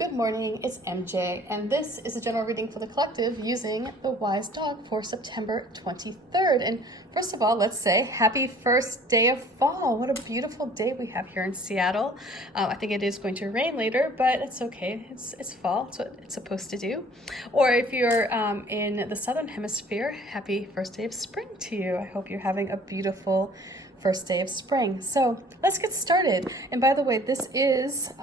Good morning, it's MJ, and this is a general reading for the collective using the Wise Dog for September 23rd. And first of all, let's say happy first day of fall. What a beautiful day we have here in Seattle. I think it is going to rain later, but it's okay. It's fall. It's what it's supposed to do. Or if you're in the Southern Hemisphere, happy first day of spring to you. I hope you're having a beautiful first day of spring. So let's get started. And by the way, this is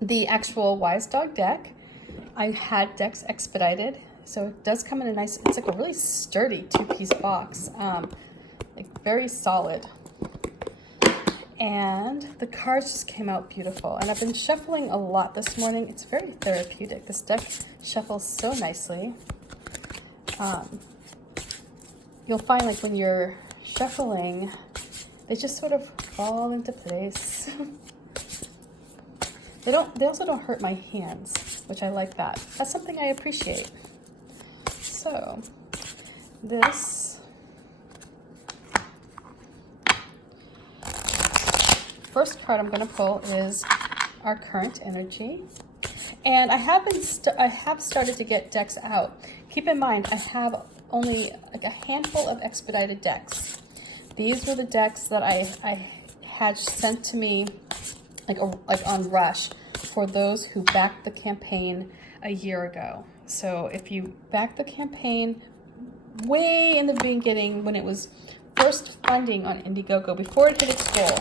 the actual Wise Dog deck. I had decks expedited, so it does come in a nice, it's like a really sturdy two-piece box, like very solid. And the cards just came out beautiful. And I've been shuffling a lot this morning. It's very therapeutic. This deck shuffles so nicely. You'll find like when you're shuffling, they just sort of fall into place. They also don't hurt my hands, which I like that. That's something I appreciate. So, this first card I'm going to pull is our current energy. And I have started to get decks out. Keep in mind, I have only like a handful of expedited decks. These were the decks that I had sent to me like on Rush for those who backed the campaign a year ago. So if you backed the campaign way in the beginning when it was first funding on Indiegogo, before it hit its goal,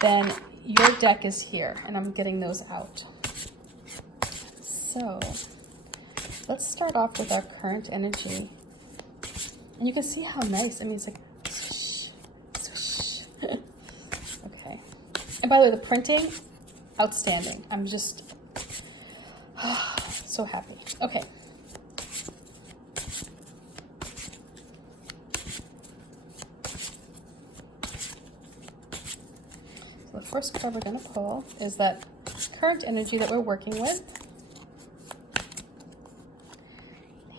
then your deck is here, and I'm getting those out. So let's start off with our current energy. And you can see how nice, I mean, it's like swish, swish. Okay. And by the way, the printing, outstanding. I'm just so happy. Okay. So the first card we're going to pull is that current energy that we're working with.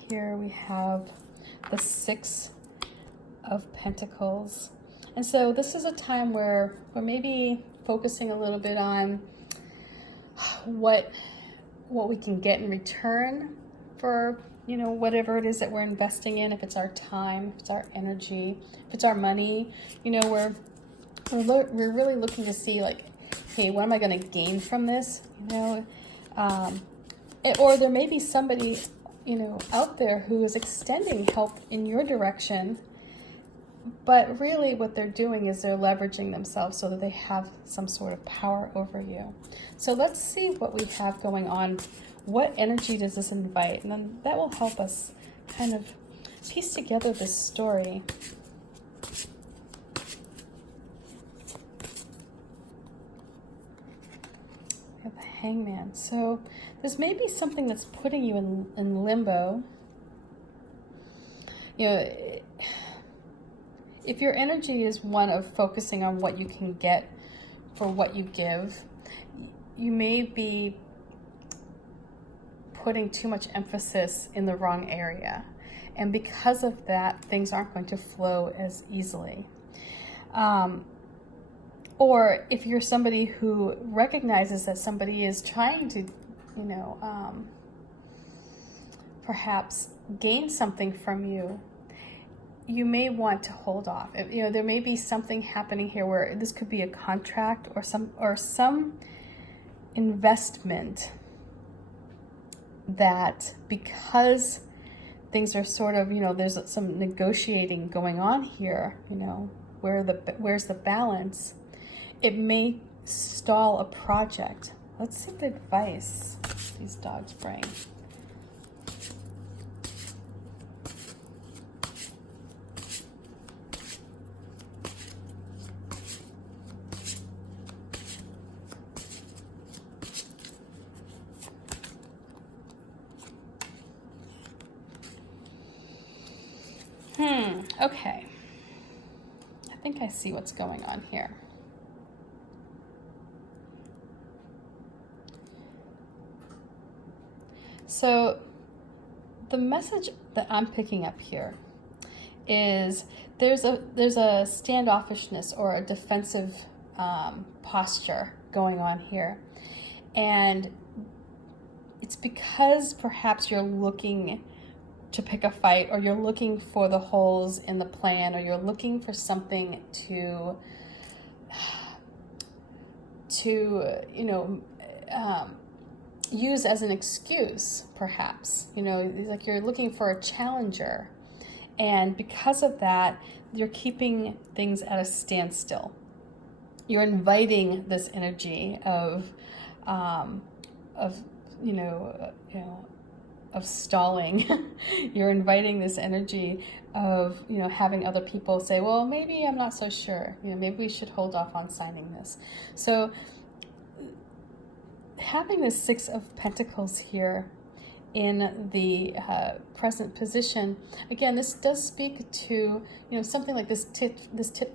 Here we have the Six of Pentacles. And so this is a time where we're maybe focusing a little bit on what we can get in return for, you know, whatever it is that we're investing in. If it's our time, if it's our energy, if it's our money, you know, we're really looking to see like, hey, what am I going to gain from this? You know, or there may be somebody, you know, out there who is extending help in your direction. But really what they're doing is they're leveraging themselves so that they have some sort of power over you. So let's see what we have going on. What energy does this invite? And then that will help us kind of piece together this story. We have the Hangman. So this may be something that's putting you in limbo. You know, if your energy is one of focusing on what you can get for what you give, you may be putting too much emphasis in the wrong area. And because of that, things aren't going to flow as easily. Or if you're somebody who recognizes that somebody is trying to, you know, perhaps gain something from you, you may want to hold off. You know, there may be something happening here where this could be a contract or some investment that, because things are sort of, you know, there's some negotiating going on here, you know, where's the balance, it may stall a project. Let's see what advice these dogs bring. Okay. I think I see what's going on here. So the message that I'm picking up here is there's a standoffishness or a defensive posture going on here. And it's because perhaps you're looking to pick a fight, or you're looking for the holes in the plan, or you're looking for something to use as an excuse, perhaps. Like you're looking for a challenger. And because of that, you're keeping things at a standstill. You're inviting this energy of stalling. You're inviting this energy of, having other people say, well, maybe I'm not so sure. Maybe we should hold off on signing this. So having this Six of Pentacles here in the present position, again, this does speak to, something like this tit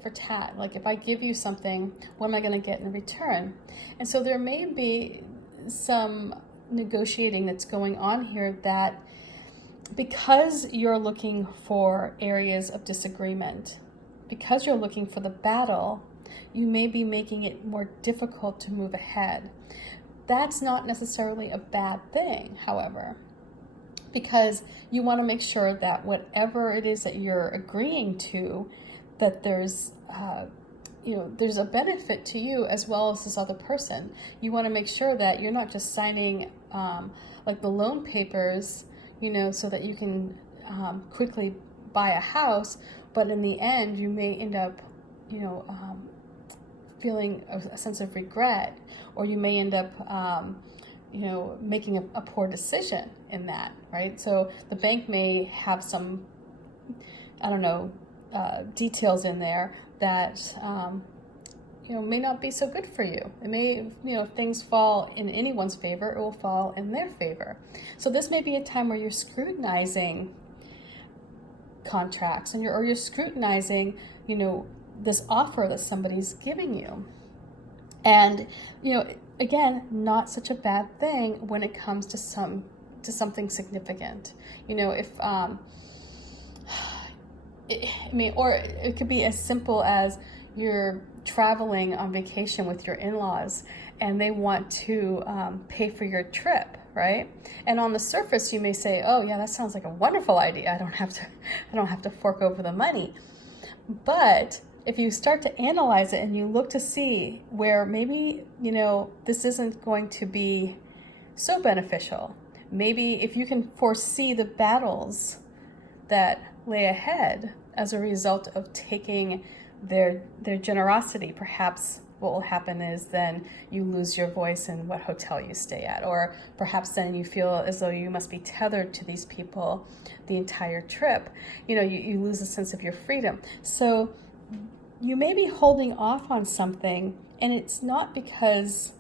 for tat. Like, if I give you something, what am I going to get in return? And so there may be some negotiating that's going on here, that because you're looking for areas of disagreement, because you're looking for the battle, you may be making it more difficult to move ahead. That's not necessarily a bad thing, however, because you want to make sure that whatever it is that you're agreeing to, that there's a benefit to you as well as this other person. You want to make sure that you're not just signing like the loan papers, so that you can quickly buy a house, but in the end you may end up, feeling a sense of regret, or you may end up, making a poor decision in that, right? So the bank may have some, details in there that, may not be so good for you. It may, if things fall in anyone's favor, it will fall in their favor. So this may be a time where you're scrutinizing contracts, and you're scrutinizing, this offer that somebody's giving you. And, again, not such a bad thing when it comes to something significant. Or it could be as simple as you're traveling on vacation with your in-laws, and they want to pay for your trip, right? And on the surface, you may say, "Oh, yeah, that sounds like a wonderful idea. I don't have to fork over the money." But if you start to analyze it and you look to see where maybe, this isn't going to be so beneficial, maybe if you can foresee the battles that lay ahead as a result of taking their generosity, perhaps what will happen is then you lose your voice in what hotel you stay at, or perhaps then you feel as though you must be tethered to these people the entire trip. You lose a sense of your freedom. So you may be holding off on something, and it's not because,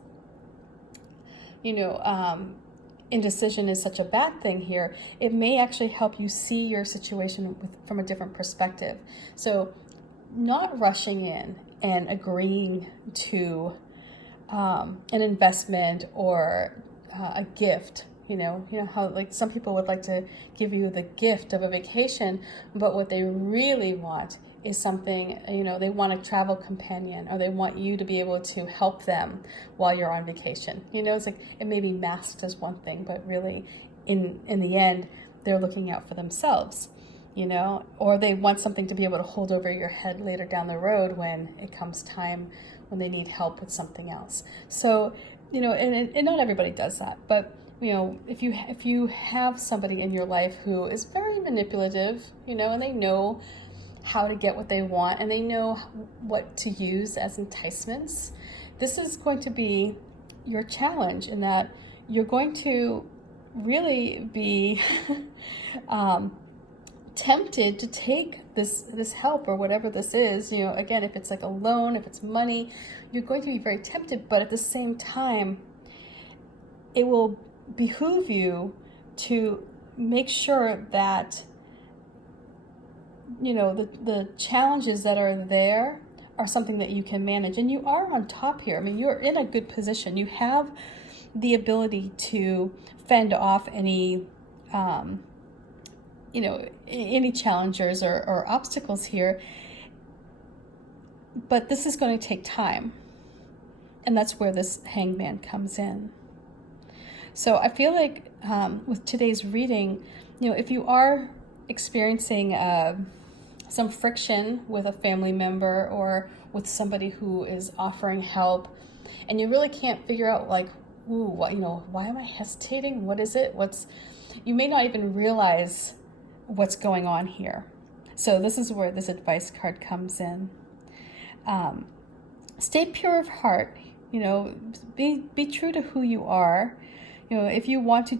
indecision is such a bad thing here. It may actually help you see your situation from a different perspective. So not rushing in and agreeing to an investment or a gift. How like some people would like to give you the gift of a vacation, but what they really want is something, they want a travel companion, or they want you to be able to help them while you're on vacation. It's like it may be masked as one thing, but really in the end, they're looking out for themselves, or they want something to be able to hold over your head later down the road when it comes time when they need help with something else. So, and not everybody does that, but if you have somebody in your life who is very manipulative, and they know how to get what they want, and they know what to use as enticements, this is going to be your challenge, in that you're going to really be tempted to take this help or whatever this is. Again, if it's like a loan, if it's money, you're going to be very tempted, but at the same time, it will behoove you to make sure that the challenges that are there are something that you can manage, and you are on top here. You're in a good position. You have the ability to fend off any any challengers or obstacles here, but this is going to take time, and that's where this hangman comes in. So I feel like with today's reading, if you are experiencing some friction with a family member or with somebody who is offering help, and you really can't figure out like, ooh, what, why am I hesitating? What is it? You may not even realize what's going on here. So this is where this advice card comes in. Stay pure of heart, be true to who you are. If you want to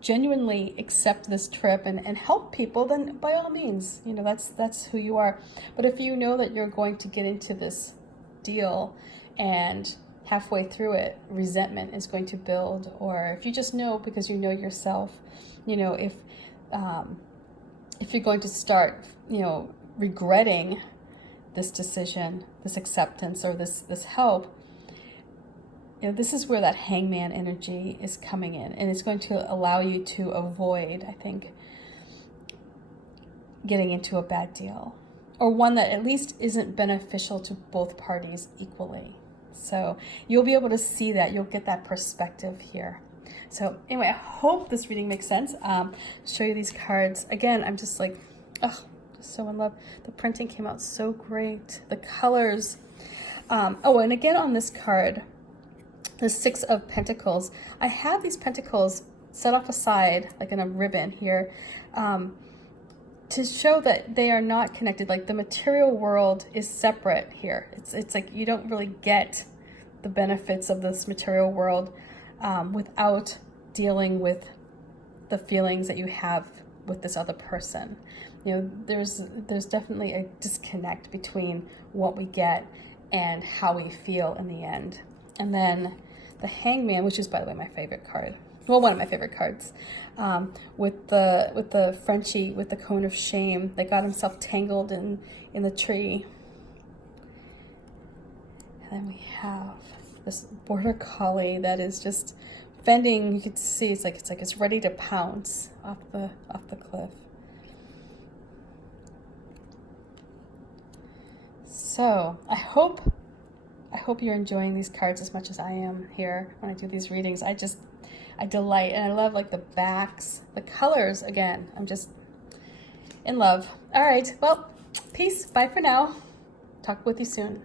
genuinely accept this trip and help people, then by all means, that's who you are. But if you know that you're going to get into this deal and halfway through it, resentment is going to build, or if you just know because you know yourself, if you're going to start, regretting this decision, this acceptance, or this help, this is where that hangman energy is coming in, and it's going to allow you to avoid, I think, getting into a bad deal, or one that at least isn't beneficial to both parties equally. So you'll be able to see that, you'll get that perspective here. So anyway, I hope this reading makes sense. Show you these cards. Again, I'm just like, oh, just so in love. The printing came out so great. The colors. Oh, and again on this card, the Six of Pentacles, I have these pentacles set off aside, like in a ribbon here, to show that they are not connected. Like the material world is separate here. It's like you don't really get the benefits of this material world without dealing with the feelings that you have with this other person. There's definitely a disconnect between what we get and how we feel in the end. And then the Hangman, which is, by the way, my favorite card. Well, one of my favorite cards. With the Frenchie with the cone of shame that got himself tangled in the tree. And then we have this border collie that is just fending. You can see it's like it's ready to pounce off the cliff. So I hope you're enjoying these cards as much as I am here when I do these readings. I delight, and I love like the backs, the colors. Again, I'm just in love. All right, well, peace. Bye for now. Talk with you soon.